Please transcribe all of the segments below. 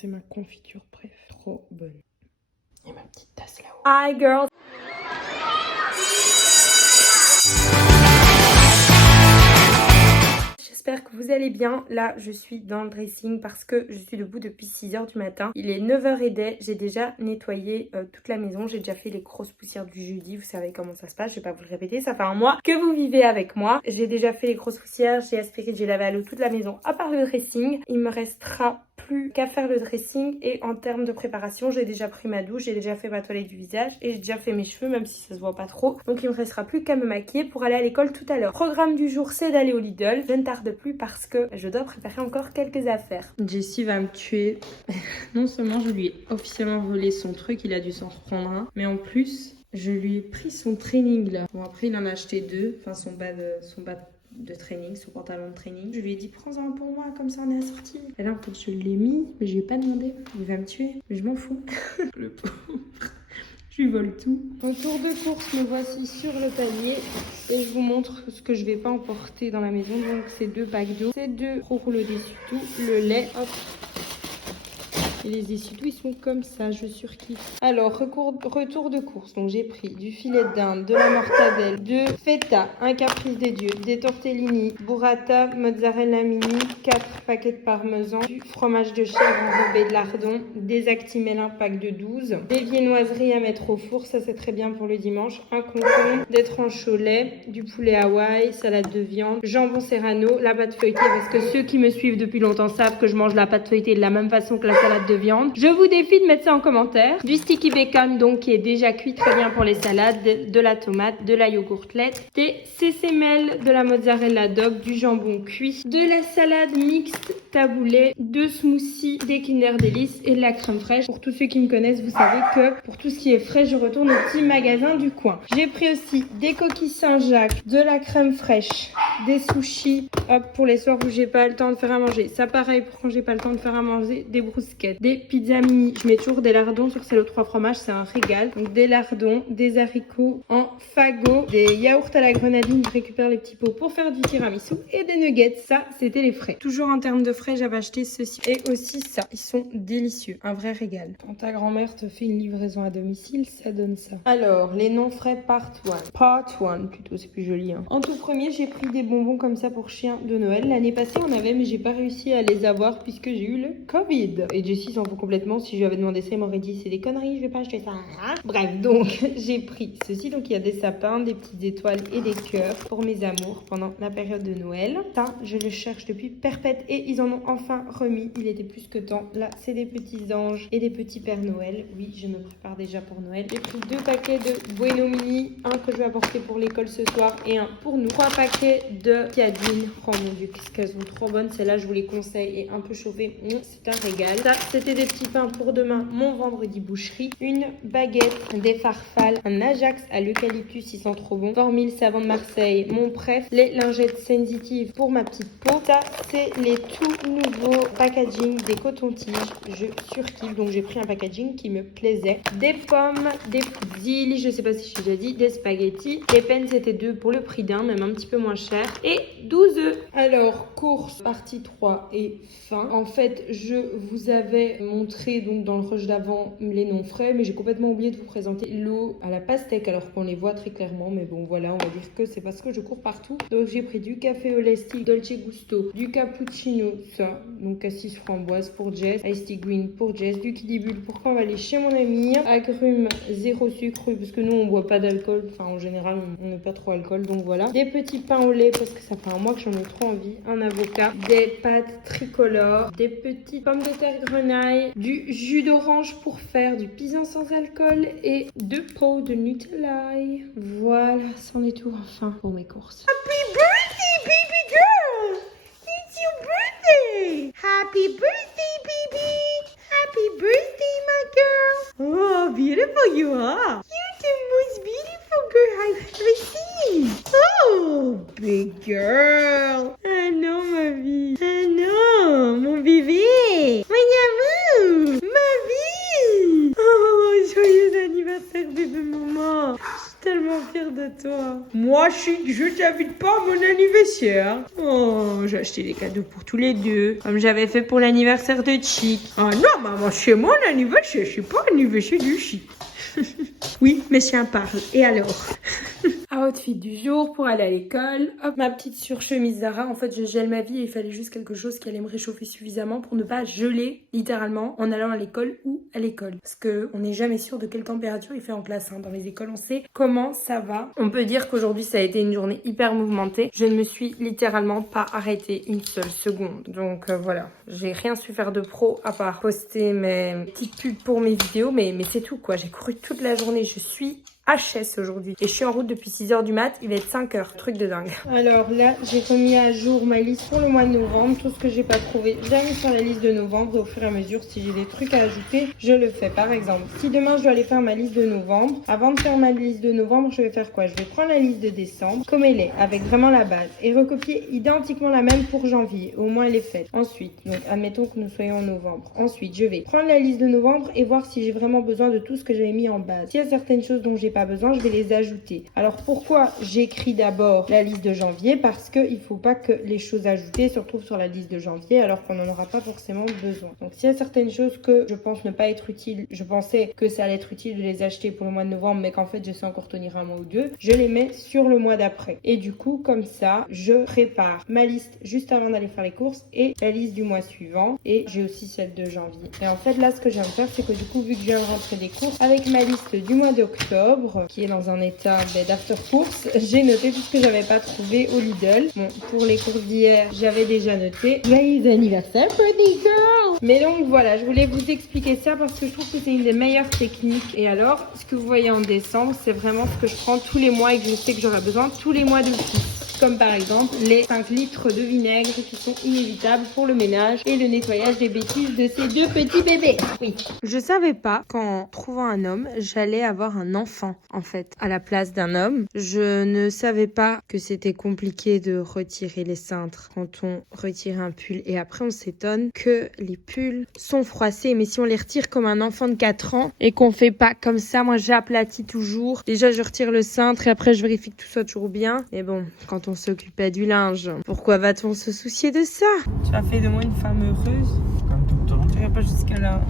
c'est ma confiture préf. Trop bonne. Et ma petite tasse là-haut. Hi girls. J'espère que vous allez bien. Là, je suis dans le dressing parce que je suis debout depuis 6h du matin. Il est 9h. J'ai déjà nettoyé toute la maison. J'ai déjà fait les grosses poussières du jeudi. Vous savez comment ça se passe. Je vais pas vous le répéter. Ça fait un mois que vous vivez avec moi. J'ai déjà fait les grosses poussières. J'ai aspiré, j'ai lavé à l'eau toute la maison à part le dressing. Il me restera plus qu'à faire le dressing. Et en termes de préparation, j'ai déjà pris ma douche. J'ai déjà fait ma toilette du visage. Et j'ai déjà fait mes cheveux, même si ça se voit pas trop. Donc il me restera plus qu'à me maquiller pour aller à l'école tout à l'heure. Programme du jour, c'est d'aller au Lidl. Je ne tarde plus parce que je dois préparer encore quelques affaires. Jessie va me tuer. Non seulement je lui ai officiellement volé son truc, il a dû s'en reprendre un, mais en plus je lui ai pris son training là. Bon après il en a acheté deux, enfin son bas de training, son pantalon de training. Je lui ai dit prends-en un pour moi, comme ça on est assortis. Et là en fait je l'ai mis, mais je lui ai pas demandé. Il va me tuer, mais je m'en fous. Le pauvre. Je lui vole tout. En tour de course, me voici sur le panier et je vous montre ce que je vais pas emporter dans la maison. Donc c'est 2 packs d'eau, c'est 2 rouleaux d'essuie-tout, le lait, hop. Et les essuie-tout ils sont comme ça, je surkiffe. Alors retour de course, donc j'ai pris du filet de dinde, de la mortadelle, de feta, un caprice des dieux, des tortellini, burrata, mozzarella mini, 4 paquets de parmesan, du fromage de chèvre enrobé de lardon, des actimel pack de 12, des viennoiseries à mettre au four, ça c'est très bien pour le dimanche, un concombre, des tranches au lait, du poulet Hawaï, salade de viande, jambon serrano, la pâte feuilletée, parce que ceux qui me suivent depuis longtemps savent que je mange la pâte feuilletée de la même façon que la salade de viande. Je vous défie de mettre ça en commentaire. Du sticky bacon donc qui est déjà cuit, très bien pour les salades, de la tomate, de la yogourtlette, des sésémel, de la mozzarella dog, du jambon cuit, de la salade mixte taboulé, de smoothies, des Kinder Delice et de la crème fraîche. Pour tous ceux qui me connaissent, vous savez que pour tout ce qui est frais, je retourne au petit magasin du coin. J'ai pris aussi des coquilles Saint-Jacques, de la crème fraîche, des sushis, hop, pour les soirs où j'ai pas le temps de faire à manger. Ça pareil pour quand j'ai pas le temps de faire à manger, des brousquettes, des pizzas mini. Je mets toujours des lardons sur celle aux 3 fromages, c'est un régal. Donc des lardons, des haricots en fagot, des yaourts à la grenadine, je récupère les petits pots pour faire du tiramisu et des nuggets. Ça, c'était les frais. Toujours en termes de frais, j'avais acheté ceci et aussi ça. Ils sont délicieux, un vrai régal. Quand ta grand-mère te fait une livraison à domicile, ça donne ça. Alors, les non frais part 1. Part 1 plutôt, c'est plus joli. Hein. En tout premier, j'ai pris des bonbons comme ça pour chien de Noël. L'année passée, on avait, mais j'ai pas réussi à les avoir puisque j'ai eu le Covid. Et Jessie s'en fout complètement. Si je lui avais demandé ça, il m'aurait dit c'est des conneries, je vais pas acheter ça. Hein. Bref, donc j'ai pris ceci. Donc il y a des sapins, des petites étoiles et des cœurs pour mes amours pendant la période de Noël. Ça, je le cherche depuis perpète et ils en ont enfin remis. Il était plus que temps. Là, c'est des petits anges et des petits Pères Noël. Oui, je me prépare déjà pour Noël. J'ai pris 2 paquets de Bueno Mini, un que je vais apporter pour l'école ce soir et un pour nous. 3 paquets de Piadine. Oh mon dieu, qu'est-ce qu'elles sont trop bonnes. Celles-là, je vous les conseille et un peu chauffées. C'est un régal. Ça, c'était des petits pains pour demain, mon vendredi boucherie. Une baguette, des farfales, un Ajax à l'eucalyptus, ils sont trop bons. Formule savon de Marseille, mon préf. Les lingettes sensitives pour ma petite peau. Ça, c'est les tout nouveaux packaging des cotons-tiges. Je surkiffe, donc j'ai pris un packaging qui me plaisait. Des pommes, des fusilli, je sais pas si j'ai déjà dit, des spaghettis. Les peines, c'était 2 pour le prix d'un, même un petit peu moins cher. Et 12 œufs. Alors, course, partie 3 et fin. En fait, je vous avais montré donc dans le rush d'avant les non frais, mais j'ai complètement oublié de vous présenter l'eau à la pastèque alors qu'on les voit très clairement. Mais bon, voilà, on va dire que c'est parce que je cours partout. Donc, j'ai pris du café au lait stick Dolce Gusto, du cappuccino, ça, donc cassis framboise pour Jess, iced tea green pour Jess, du Kidibule pour quand on va aller chez mon ami, agrumes zéro sucre parce que nous on boit pas d'alcool, enfin en général on n'est pas trop alcool, donc voilà. Des petits pains au lait parce que ça fait un mois que j'en ai trop envie, un avocat, des pâtes tricolores, des petites pommes de terre grenaille, du jus d'orange pour faire du pisan sans alcool et 2 pots de Nutella. Voilà, c'en est tout enfin pour mes courses. Happy birthday, baby girl! It's your birthday! Happy birthday, baby! Happy birthday, my girl! Oh, beautiful you are! You're the most beautiful girl I've ever seen! Oh, big girl! Ah non, ma vie! Ah non, mon bébé! Mon amour! Ma vie! Oh, joyeux anniversaire, bébé maman! Je tellement fière de toi. Moi, je t'invite pas à mon anniversaire. Oh, j'ai acheté des cadeaux pour tous les deux, comme j'avais fait pour l'anniversaire de Chic. Ah non, maman, c'est mon anniversaire, c'est pas l'anniversaire du Chic. Oui, mais si on parle. Et alors? Outfit du jour pour aller à l'école. Hop, ma petite surchemise Zara. En fait, je gèle ma vie et il fallait juste quelque chose qui allait me réchauffer suffisamment pour ne pas geler littéralement en allant à l'école ou à l'école. Parce que on n'est jamais sûr de quelle température il fait en classe. Dans les écoles, on sait comment ça va. On peut dire qu'aujourd'hui, ça a été une journée hyper mouvementée. Je ne me suis littéralement pas arrêtée une seule seconde. Donc voilà, j'ai rien su faire de pro à part poster mes petites pubs pour mes vidéos. Mais c'est tout quoi. J'ai couru toute la journée. Je suis HS aujourd'hui. Et je suis en route depuis 6h du mat. Il va être 5h. Truc de dingue. Alors là, j'ai remis à jour ma liste pour le mois de novembre. Tout ce que j'ai pas trouvé, j'arrive sur la liste de novembre. Et au fur et à mesure, si j'ai des trucs à ajouter, je le fais. Par exemple, si demain je dois aller faire ma liste de novembre, avant de faire ma liste de novembre, je vais faire quoi? Je vais prendre la liste de décembre, comme elle est, avec vraiment la base, et recopier identiquement la même pour janvier. Au moins, elle est faite. Ensuite, donc admettons que nous soyons en novembre. Ensuite, je vais prendre la liste de novembre et voir si j'ai vraiment besoin de tout ce que j'avais mis en base. S'il y a certaines choses dont j'ai pas besoin, je vais les ajouter. Alors pourquoi j'écris d'abord la liste de janvier? Parce qu'il ne faut pas que les choses ajoutées se retrouvent sur la liste de janvier alors qu'on n'en aura pas forcément besoin. Donc s'il y a certaines choses que je pense ne pas être utiles, je pensais que ça allait être utile de les acheter pour le mois de novembre mais qu'en fait je sais encore tenir un mois ou deux, je les mets sur le mois d'après. Et du coup comme ça, je prépare ma liste juste avant d'aller faire les courses et la liste du mois suivant et j'ai aussi celle de janvier. Et en fait là ce que je viens de faire c'est que du coup vu que je viens de rentrer des courses avec ma liste du mois d'octobre qui est dans un état d'after course, j'ai noté tout ce que j'avais pas trouvé au Lidl. Bon, pour les courses d'hier, j'avais déjà noté. Joyeux anniversaire, pretty girl! Mais donc voilà, je voulais vous expliquer ça parce que je trouve que c'est une des meilleures techniques. Et alors, ce que vous voyez en décembre, c'est vraiment ce que je prends tous les mois et que je sais que j'aurai besoin tous les mois de plus. Comme par exemple les 5 litres de vinaigre qui sont inévitables pour le ménage et le nettoyage des bêtises de ces deux petits bébés. Oui. Je savais pas qu'en trouvant un homme, j'allais avoir un enfant en fait à la place d'un homme. Je ne savais pas que c'était compliqué de retirer les cintres quand on retire un pull et après on s'étonne que les pulls sont froissés. Mais si on les retire comme un enfant de 4 ans et qu'on fait pas comme ça, moi j'aplatis toujours. Déjà je retire le cintre et après je vérifie que tout soit toujours bien. Mais bon, quand on s'occupait du linge, pourquoi va-t-on se soucier de ça? Tu as fait de moi une femme heureuse. Comme tout le temps. Je n'irai pas jusqu'à là.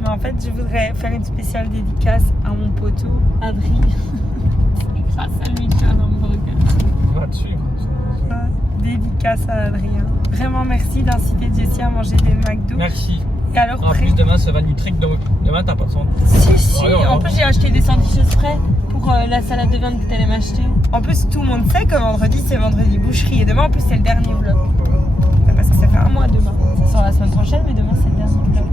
Mais en fait, je voudrais faire une spéciale dédicace à mon poteau, Adri. Grâce à lui, j'ai un hamburger. Va te suivre. Dédicace à Adrien. Vraiment merci d'inciter Jessie à manger des McDo. Merci. Et alors, En plus, demain, ça va du trick. Demain, t'as pas de sandwich. Si. En plus, j'ai acheté des sandwiches frais pour la salade de viande que t'allais m'acheter. En plus, tout le monde sait que vendredi, c'est vendredi boucherie. Et demain, en plus, c'est le dernier vlog. Parce que ça fait un mois demain. Ça sort la semaine prochaine, mais demain, c'est le dernier vlog.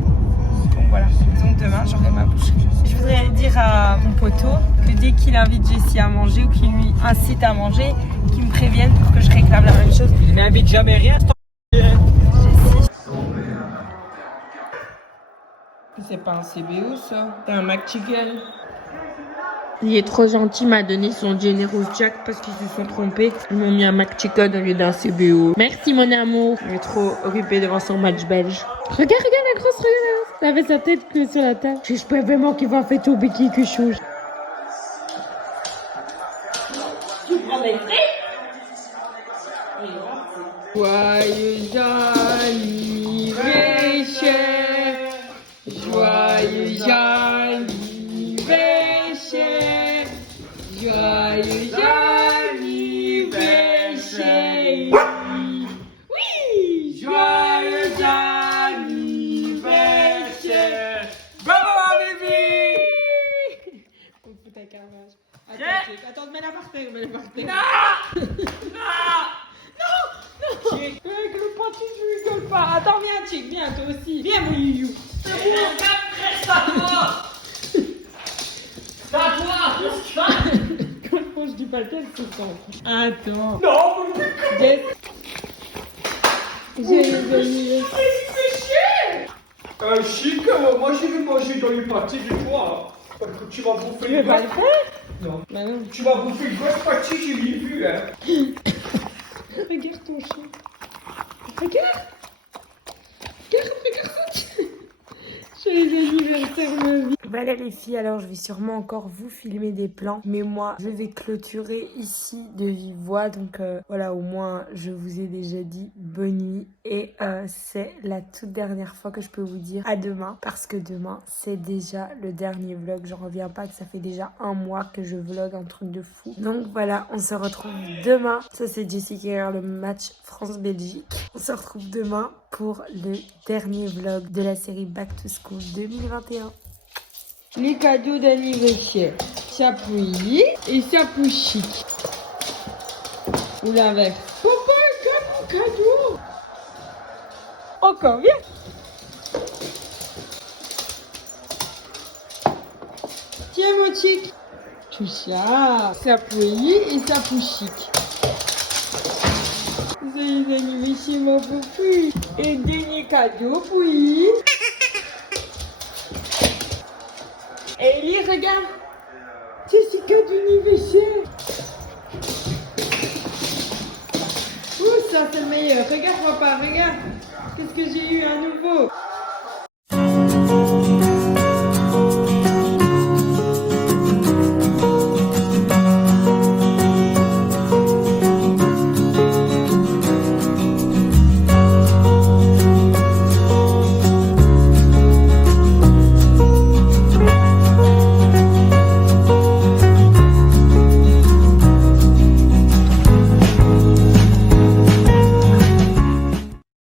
Donc voilà. Donc demain, j'aurai ma boucherie. Je voudrais dire à mon poteau que dès qu'il invite Jessie à manger ou qu'il lui incite à manger, qu'il me prévienne pour que je réclame la même chose. Il n'invite jamais rien, C'est pas un CBO ça, c'est un McChicken. Il est trop gentil, m'a donné son Generous Jack parce qu'ils se sont trompés. Ils m'ont mis un McChicken au lieu d'un CBO. Merci mon amour. Il est trop occupé devant son match belge. Regarde la grosse, regarde. Ça avait sa tête que sur la table. J'espère vraiment qu'il va faire tomber quelque chose. Tu prends mes frites? Joyeux anniversaire. Joyeux anniversaire. Joyeux anniversaire. Oui. Joyeux anniversaire. Bravo bébé. On fout ta carnage. Attends, mets-la par terre, mets-la par terre. Non. Avec le pointu, je rigole pas. Attends, viens, Chick, viens, toi aussi. Viens, mon youyou. C'est bon, c'est à toi. C'est à toi. Quand je dis pas le tel, c'est ça. Attends. Non, yes. J'ai les amis. Chic, moi j'ai vu manger dans les pâtés du toit. Parce que tu vas bouffer. Tu veux pas le faire? Non. Bah non. Tu vas bouffer une grosse pâté, j'ai vu, hein. Regarde ton chien. Regarde ça. J'ai les anniversaires de ma vie. Voilà les filles, alors je vais sûrement encore vous filmer des plans. Mais moi, je vais clôturer ici de vive voix. Donc voilà, au moins, je vous ai déjà dit bonne nuit. Et c'est la toute dernière fois que je peux vous dire à demain. Parce que demain, c'est déjà le dernier vlog. J'en reviens pas que ça fait déjà un mois que je vlog, un truc de fou. Donc voilà, on se retrouve demain. Ça, c'est Jessica, le match France-Belgique. On se retrouve demain pour le dernier vlog de la série Back to School 2021. Les cadeaux d'anniversaire. Chapeau et chapeau chic. Ou l'inverse. Papa, quel cadeau. Encore, viens. Tiens, mon chic. Tout ça. Chapeau et chapeau chic. Joyeux anniversaire, mon poupou. Et dernier cadeau pour lui. Et Ellie, regarde. Jessica d'anniversaire. Ouh, ça c'est meilleur. Regarde, papa, regarde. Qu'est-ce que j'ai eu à nouveau?